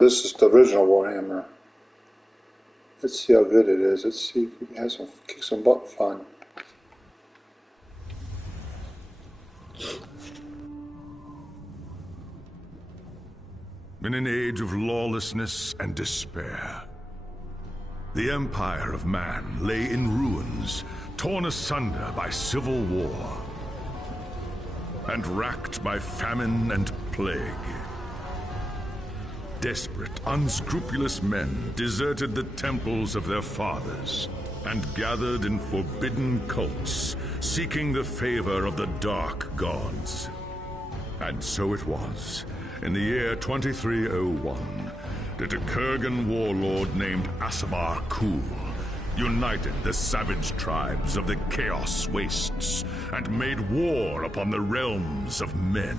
This is the original Warhammer. Let's see how good it is. Let's see if we can have kick some butt fun. In an age of lawlessness and despair, the empire of man lay in ruins, torn asunder by civil war, and racked by famine and plague. Desperate, unscrupulous men deserted the temples of their fathers and gathered in forbidden cults, seeking the favor of the dark gods. And so it was, in the year 2301, that a Kurgan warlord named Asavar Kul united the savage tribes of the Chaos Wastes and made war upon the realms of men.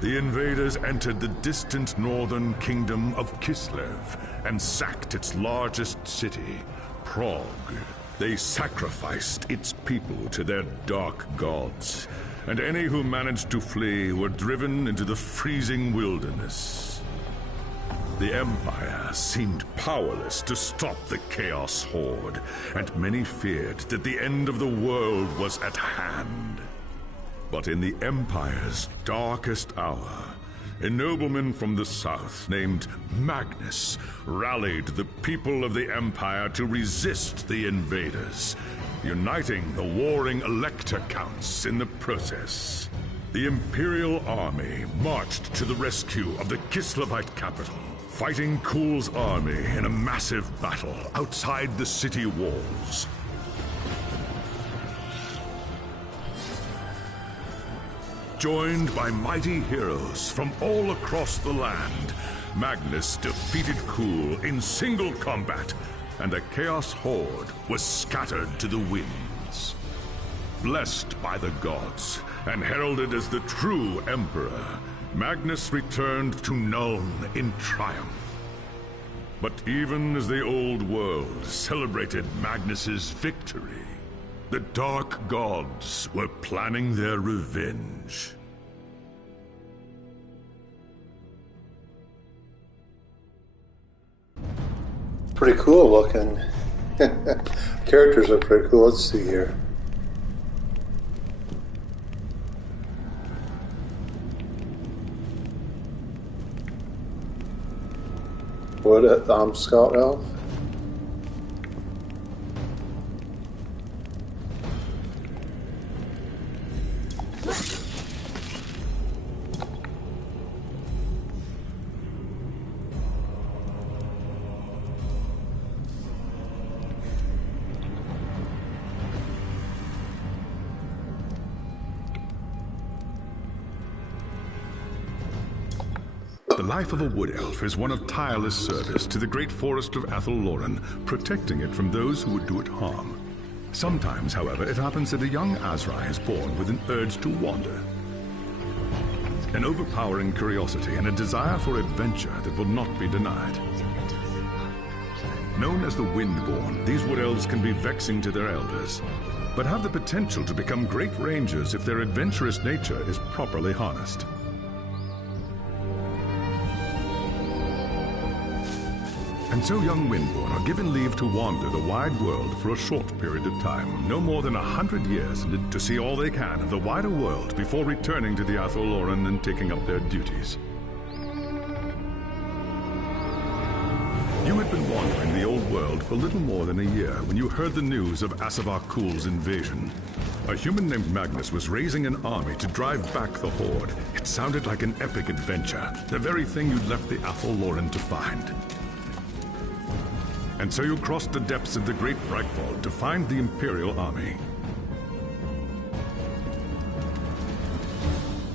The invaders entered the distant northern kingdom of Kislev and sacked its largest city, Prague. They sacrificed its people to their dark gods, and any who managed to flee were driven into the freezing wilderness. The Empire seemed powerless to stop the Chaos Horde, and many feared that the end of the world was at hand. But in the Empire's darkest hour, a nobleman from the south named Magnus rallied the people of the Empire to resist the invaders, uniting the warring Elector Counts in the process. The Imperial Army marched to the rescue of the Kislevite capital, fighting Kul's army in a massive battle outside the city walls. Joined by mighty heroes from all across the land, Magnus defeated Kul in single combat, and the Chaos Horde was scattered to the winds. Blessed by the gods and heralded as the true Emperor, Magnus returned to Nuln in triumph. But even as the old world celebrated Magnus's victory, the Dark Gods were planning their revenge. Pretty cool looking. Characters are pretty cool. Let's see here. What, Scout Elf? The life of a wood elf is one of tireless service to the great forest of Athel Loren, protecting it from those who would do it harm. Sometimes, however, it happens that a young Azrai is born with an urge to wander. An overpowering curiosity and a desire for adventure that will not be denied. Known as the Windborn, these wood elves can be vexing to their elders, but have the potential to become great rangers if their adventurous nature is properly harnessed. And so young Windborn are given leave to wander the wide world for a short period of time, no more than 100 years, to see all they can of the wider world before returning to the Athel Loren and taking up their duties. You had been wandering the old world for little more than a year when you heard the news of Asavar Kul's invasion. A human named Magnus was raising an army to drive back the Horde. It sounded like an epic adventure, the very thing you'd left the Athel Loren to find. And so you crossed the depths of the Great Breakfall to find the Imperial Army.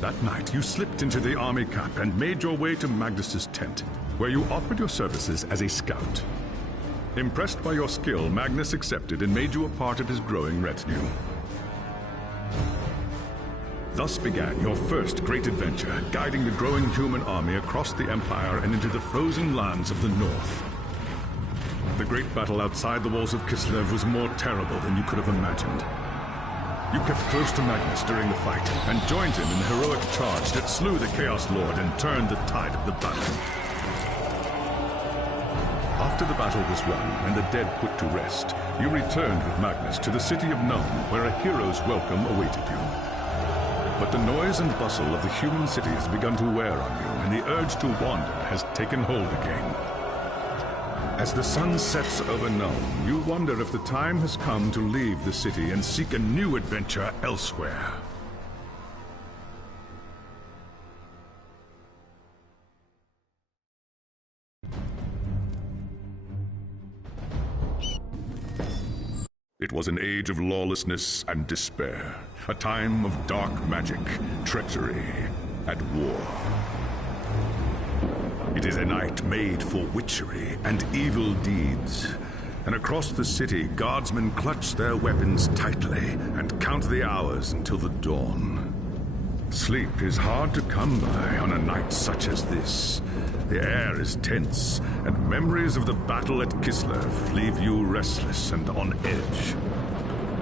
That night, you slipped into the army camp and made your way to Magnus's tent, where you offered your services as a scout. Impressed by your skill, Magnus accepted and made you a part of his growing retinue. Thus began your first great adventure, guiding the growing human army across the Empire and into the frozen lands of the North. The great battle outside the walls of Kislev was more terrible than you could have imagined. You kept close to Magnus during the fight, and joined him in the heroic charge that slew the Chaos Lord and turned the tide of the battle. After the battle was won and the dead put to rest, you returned with Magnus to the city of Nuln, where a hero's welcome awaited you. But the noise and bustle of the human city has begun to wear on you, and the urge to wander has taken hold again. As the sun sets over Nuln, you wonder if the time has come to leave the city and seek a new adventure elsewhere. It was an age of lawlessness and despair, a time of dark magic, treachery, and war. It is a night made for witchery and evil deeds, and across the city, guardsmen clutch their weapons tightly and count the hours until the dawn. Sleep is hard to come by on a night such as this. The air is tense, and memories of the battle at Kislev leave you restless and on edge.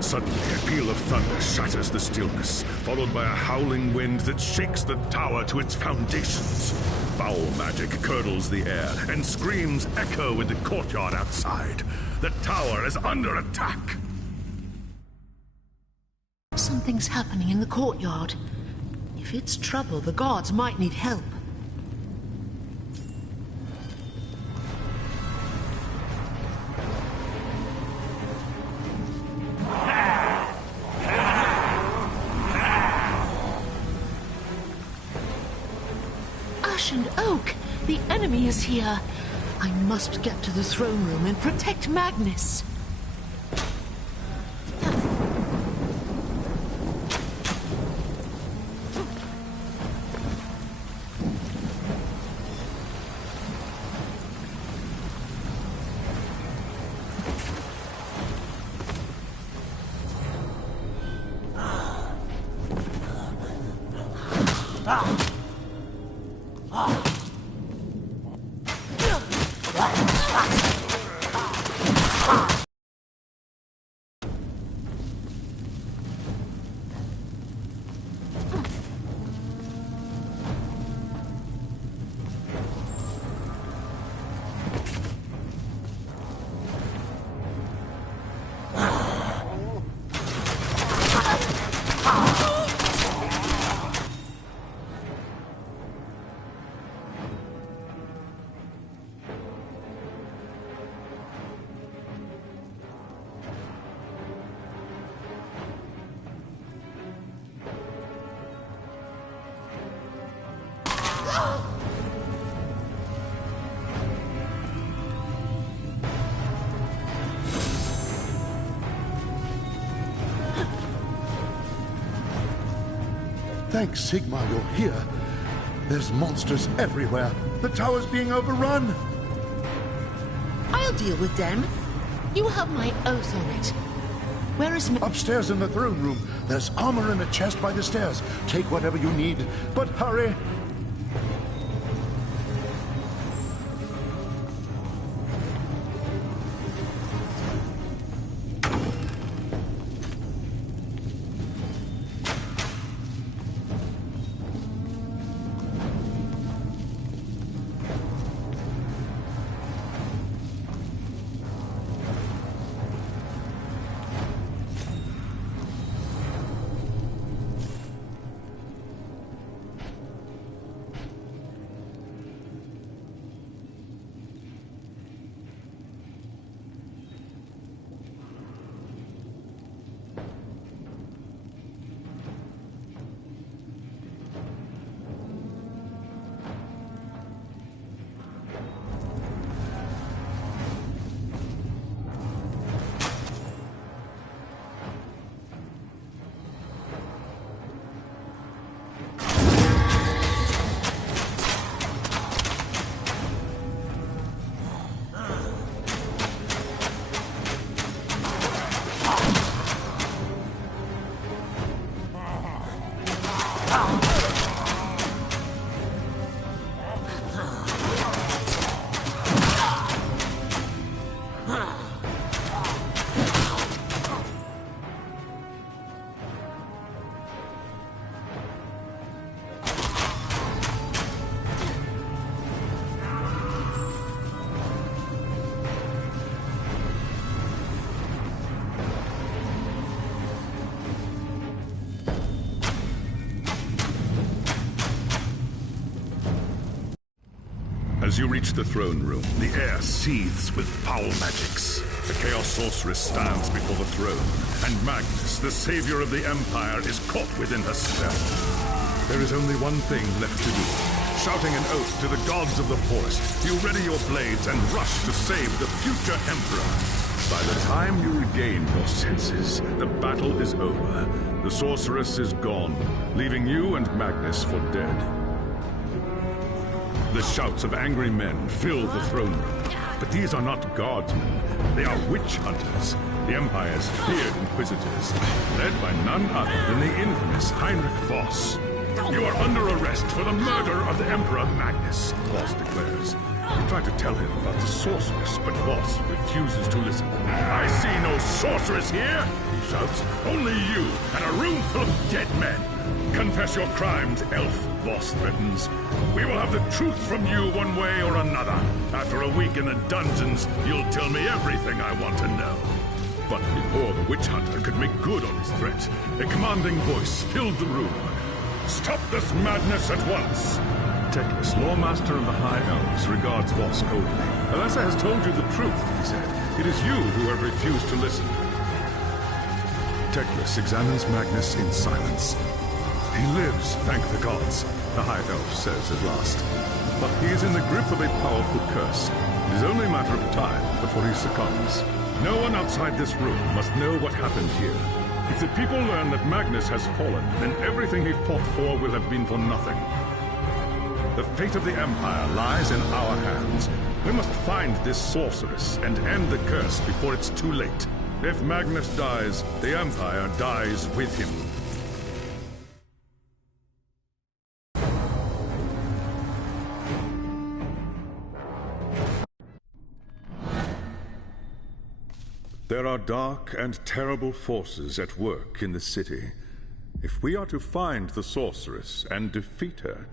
Suddenly, a peal of thunder shatters the stillness, followed by a howling wind that shakes the tower to its foundations. Foul magic curdles the air, and screams echo in the courtyard outside. The tower is under attack! Something's happening in the courtyard. If it's trouble, the guards might need help. Ash and Oak! The enemy is here! I must get to the throne room and protect Magnus! Thanks, Sigmar, you're here. There's monsters everywhere. The tower's being overrun. I'll deal with them. You have my oath on it. Where is Upstairs in the throne room. There's armor in a chest by the stairs. Take whatever you need, but hurry. As you reach the throne room, the air seethes with foul magics. The Chaos Sorceress stands before the throne, and Magnus, the savior of the Empire, is caught within her spell. There is only one thing left to do. Shouting an oath to the gods of the forest, you ready your blades and rush to save the future Emperor. By the time you regain your senses, the battle is over. The Sorceress is gone, leaving you and Magnus for dead. The shouts of angry men fill the throne room. But these are not guardsmen. They are witch hunters, the Empire's feared inquisitors, led by none other than the infamous Heinrich Voss. You are under arrest for the murder of the Emperor Magnus, Voss declares. You try to tell him about the sorceress, but Voss refuses to listen. I see no sorceress here, he shouts. Only you and a room full of dead men. Confess your crimes, elf, Voss threatens. We will have the truth from you one way or another. After a week in the dungeons, you'll tell me everything I want to know. But before the witch hunter could make good on his threat, a commanding voice filled the room. Stop this madness at once! Teclis, Lawmaster of the High Elves, regards Voss coldly. Alessa has told you the truth, he said. It is you who have refused to listen. Teclis examines Magnus in silence. He lives, thank the gods, the High Elf says at last. But he is in the grip of a powerful curse. It is only a matter of time before he succumbs. No one outside this room must know what happened here. If the people learn that Magnus has fallen, then everything he fought for will have been for nothing. The fate of the Empire lies in our hands. We must find this sorceress and end the curse before it's too late. If Magnus dies, the Empire dies with him. There are dark and terrible forces at work in the city. If we are to find the sorceress and defeat her,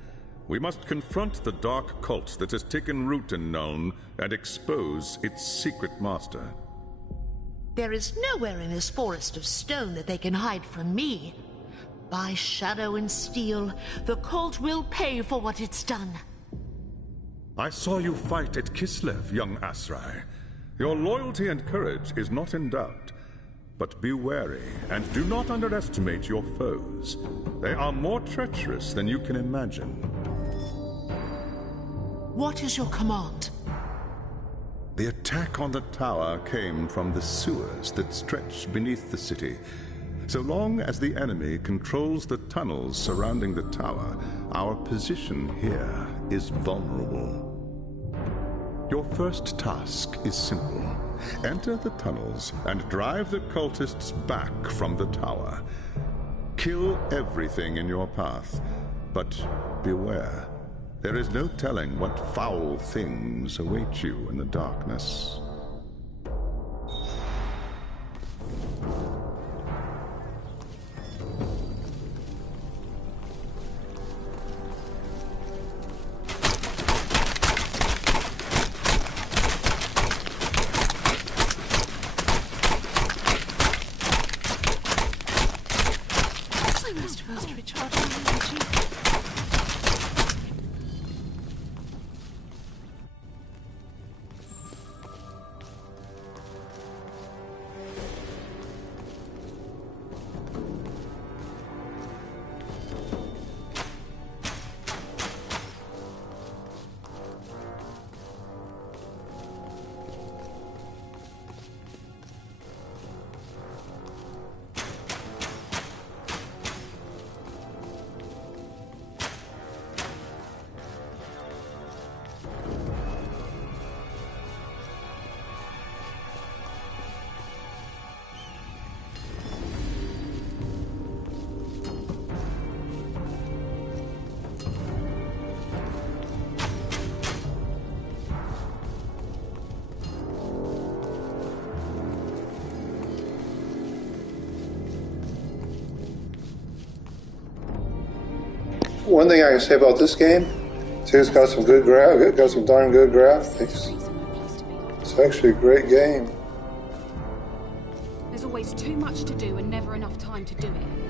we must confront the dark cult that has taken root in Nuln and expose its secret master. There is nowhere in this forest of stone that they can hide from me. By shadow and steel, the cult will pay for what it's done. I saw you fight at Kislev, young Asrai. Your loyalty and courage is not in doubt. But be wary, and do not underestimate your foes. They are more treacherous than you can imagine. What is your command? The attack on the tower came from the sewers that stretch beneath the city. So long as the enemy controls the tunnels surrounding the tower, our position here is vulnerable. Your first task is simple. Enter the tunnels and drive the cultists back from the tower. Kill everything in your path, but beware. There is no telling what foul things await you in the darkness. I must first recharge my energy. One thing I can say about this game, it's got some good got some darn good graphics. It's actually a great game. There's always too much to do and never enough time to do it.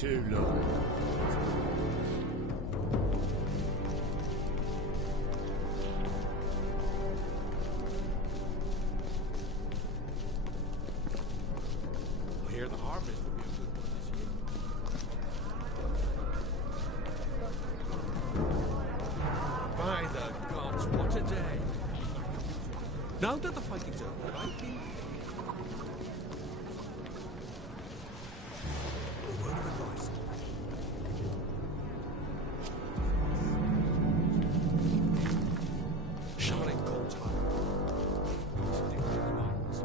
too long. I hear the harvest will be a good one this year. By the gods, what a day! Now that the fighting's over, I think... A word of advice. Charlotte Colt's heart. Stick to the mines.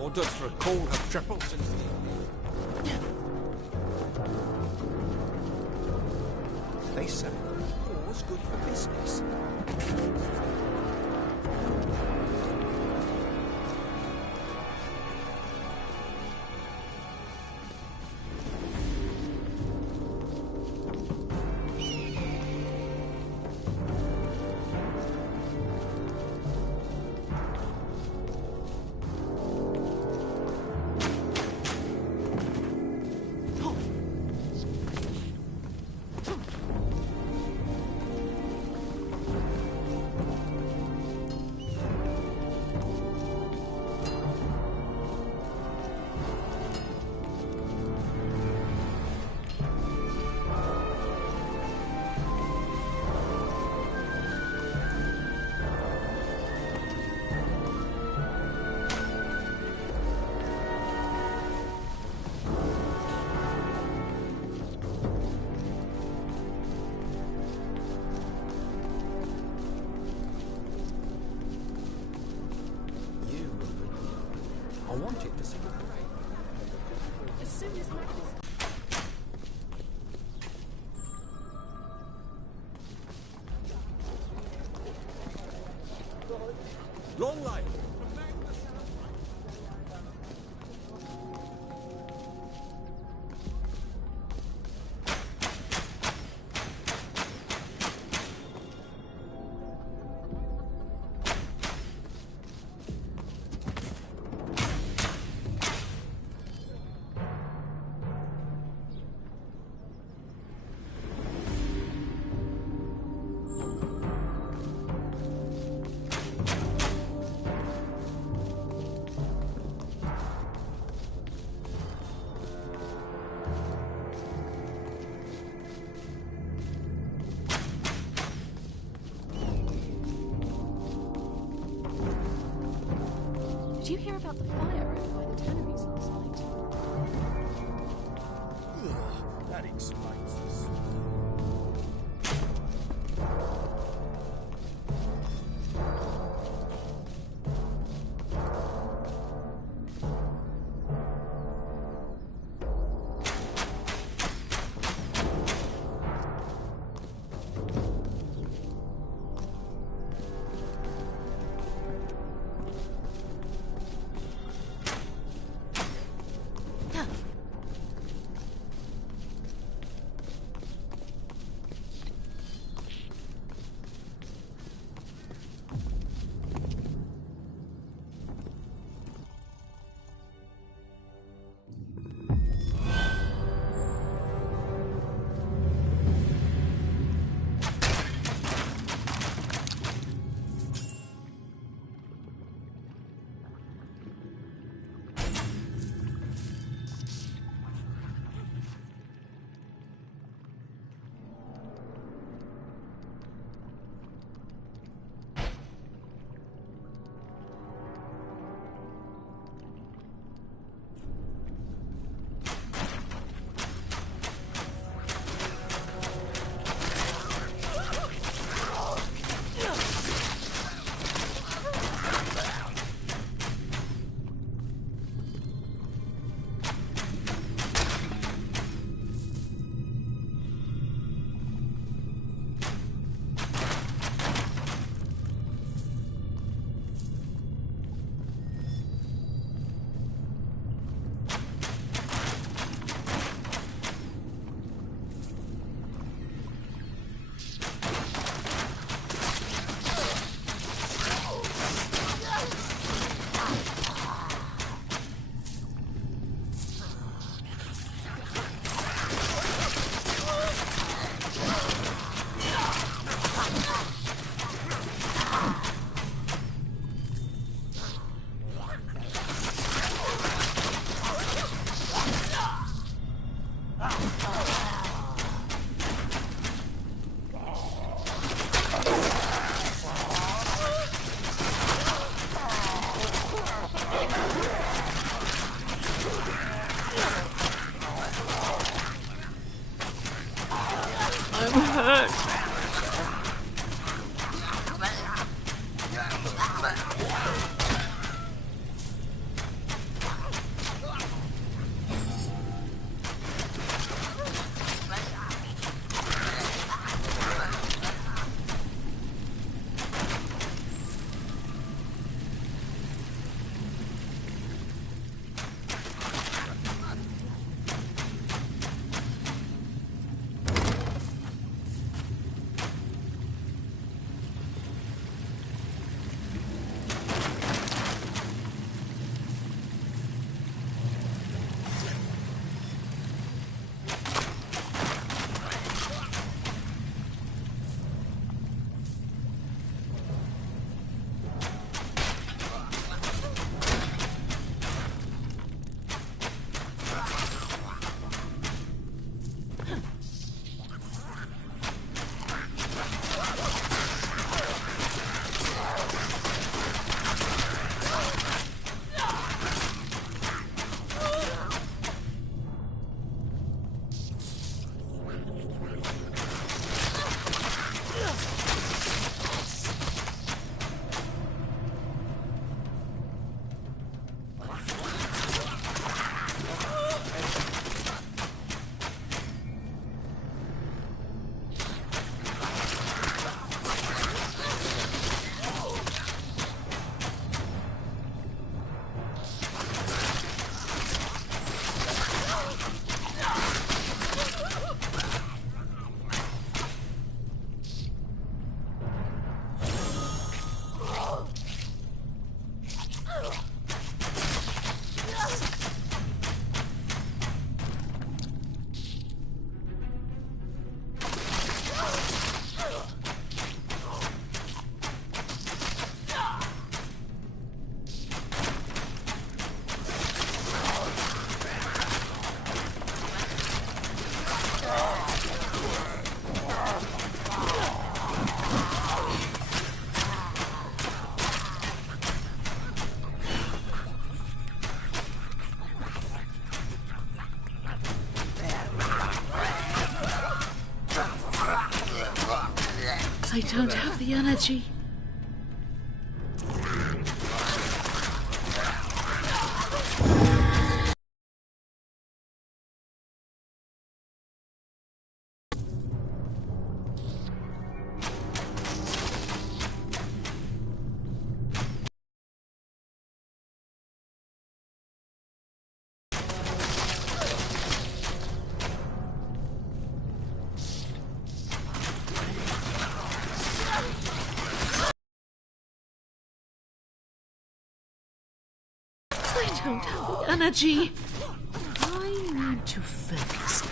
Orders for coal have tripled since the... They say war's good for business. I want it to see the parade. As soon as Long life! Did you hear about the fire over by the tanneries last night? That explains this. I don't have the energy. I don't have the energy. I need to focus.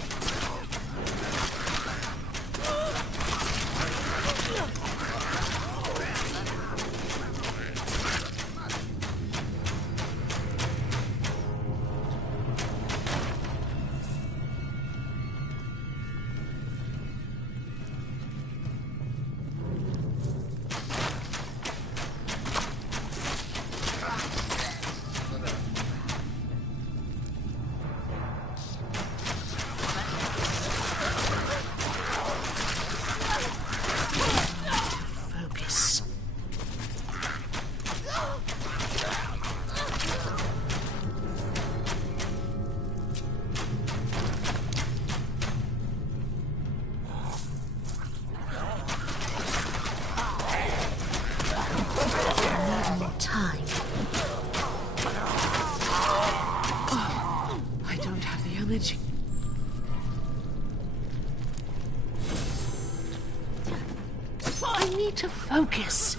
Focus. I need more time. I don't have the energy. I need to focus.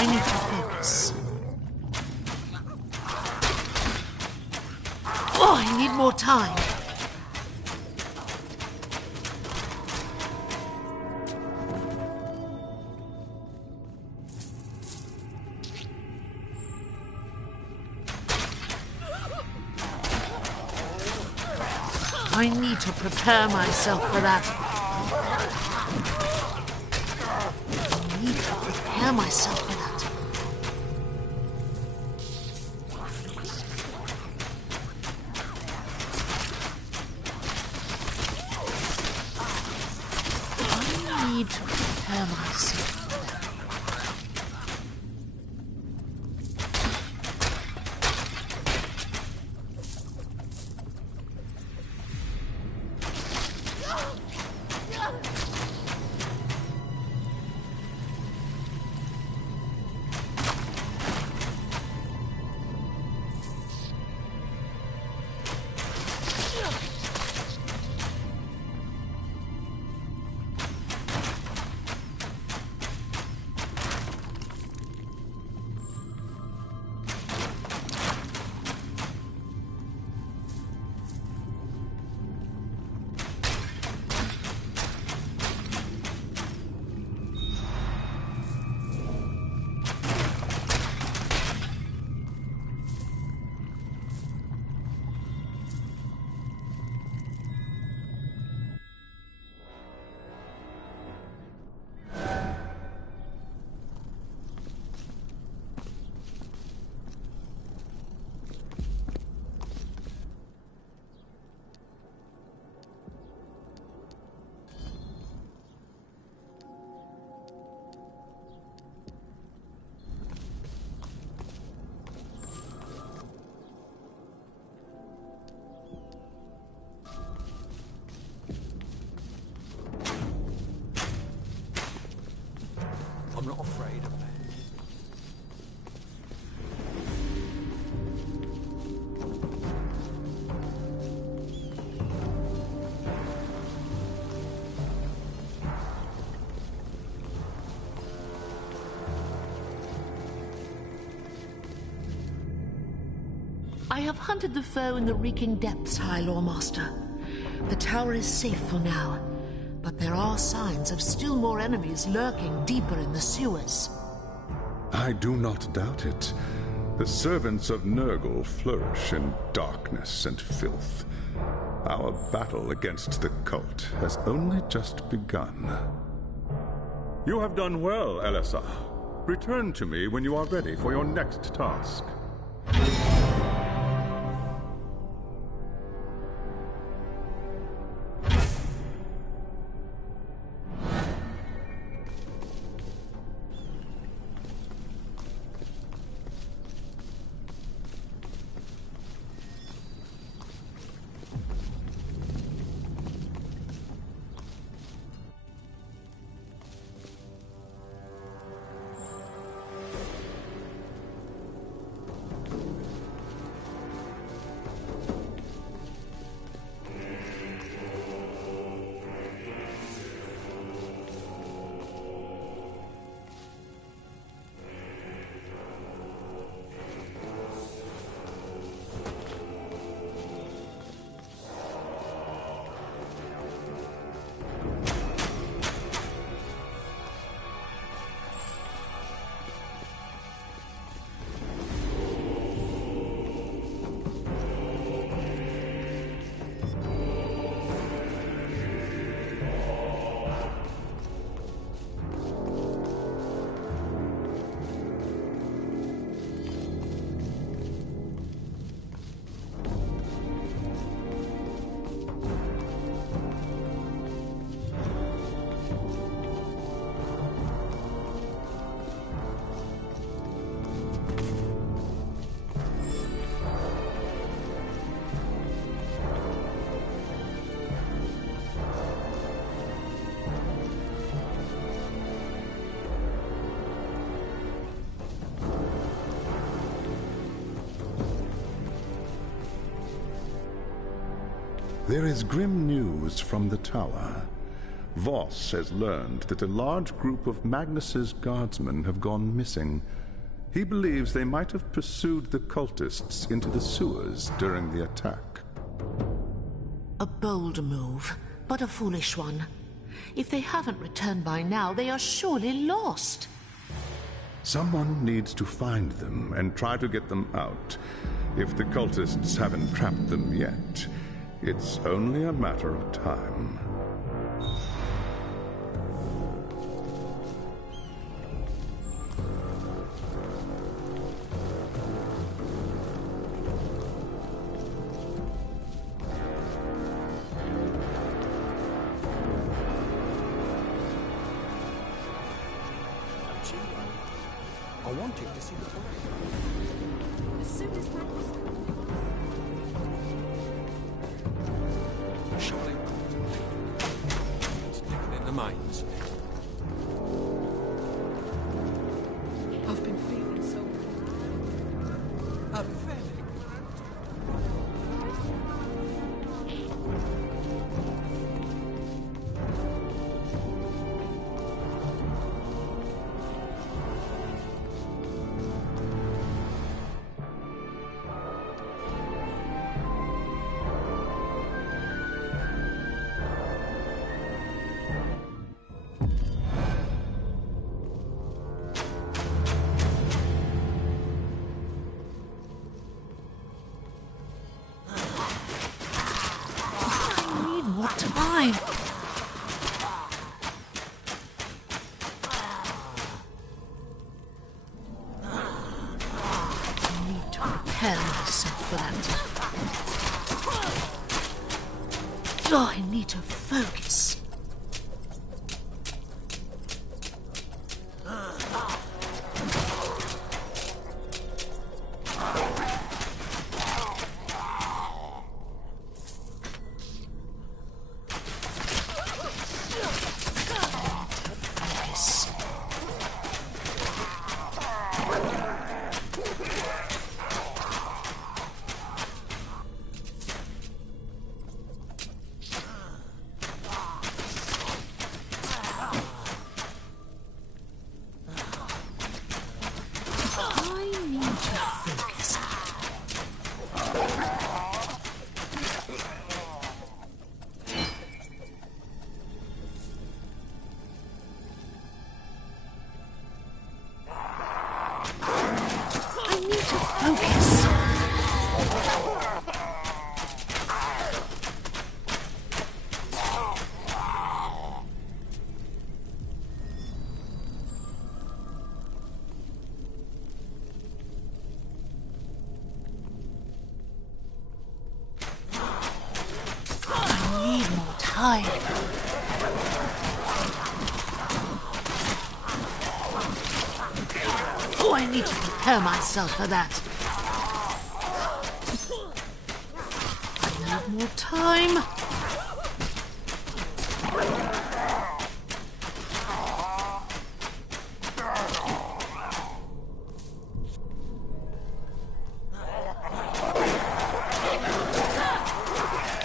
I need to focus. Oh, I need more time. I need to prepare myself for that. I need to prepare myself for that. I need to prepare myself. I have hunted the foe in the reeking depths, High Lawmaster. The tower is safe for now, but there are signs of still more enemies lurking deeper in the sewers. I do not doubt it. The servants of Nurgle flourish in darkness and filth. Our battle against the cult has only just begun. You have done well, Elessar. Return to me when you are ready for your next task. There is grim news from the tower. Voss has learned that a large group of Magnus's guardsmen have gone missing. He believes they might have pursued the cultists into the sewers during the attack. A bold move, but a foolish one. If they haven't returned by now, they are surely lost. Someone needs to find them and try to get them out. If the cultists haven't trapped them yet, it's only a matter of time. I wanted to see the fire. As soon as Magnus... Surely. It's digging in the mines. I've been feeling so... Unfairly. What time? I need to prepare myself for that. Oh, I need to focus. die. Oh, I need to prepare myself for that. I need more time.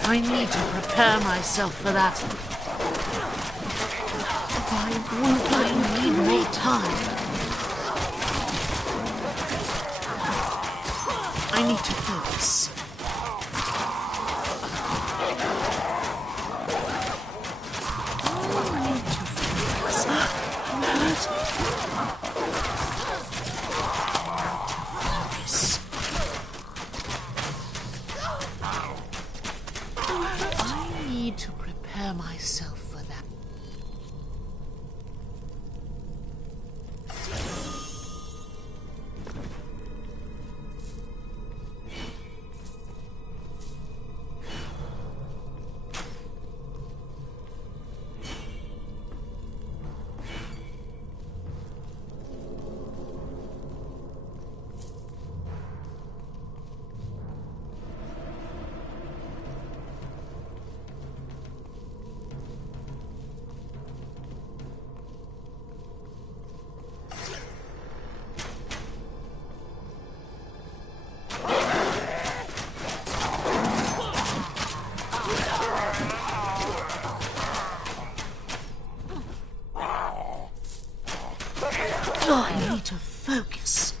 I need to prepare myself for that. I need more time. I need to focus. I need to focus. I'm hurt. Focus. I need to prepare myself for that. Oh, I need to focus.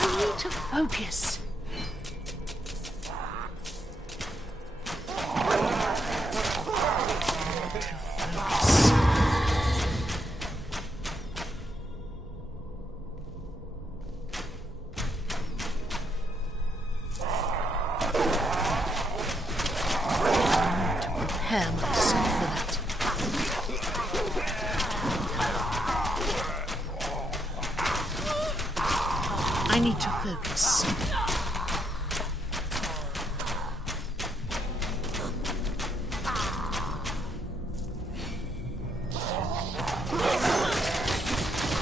I need to focus. Prepare myself for that. I need to focus.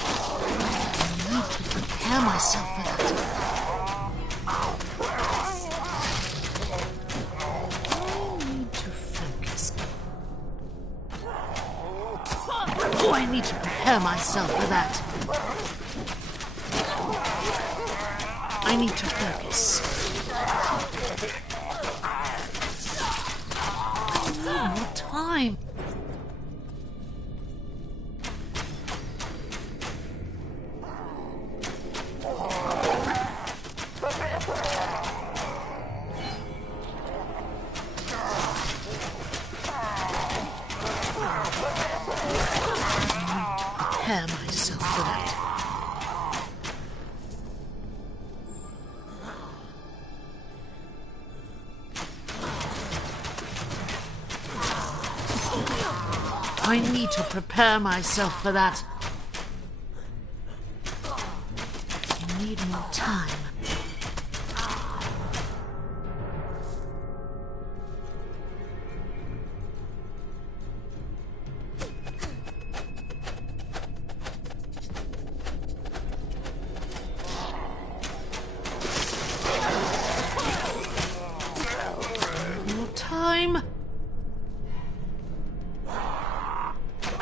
I need to prepare myself for that. Oh, I need to prepare myself for that. I need to focus. I need more time. Prepare myself for that. I need to prepare myself for that. I need more time. More time. I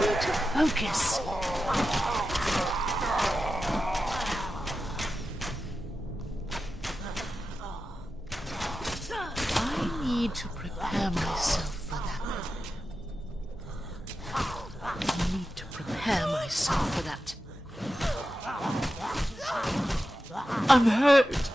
need to focus. I need to prepare myself for that. I need to prepare myself for that. I'm hurt.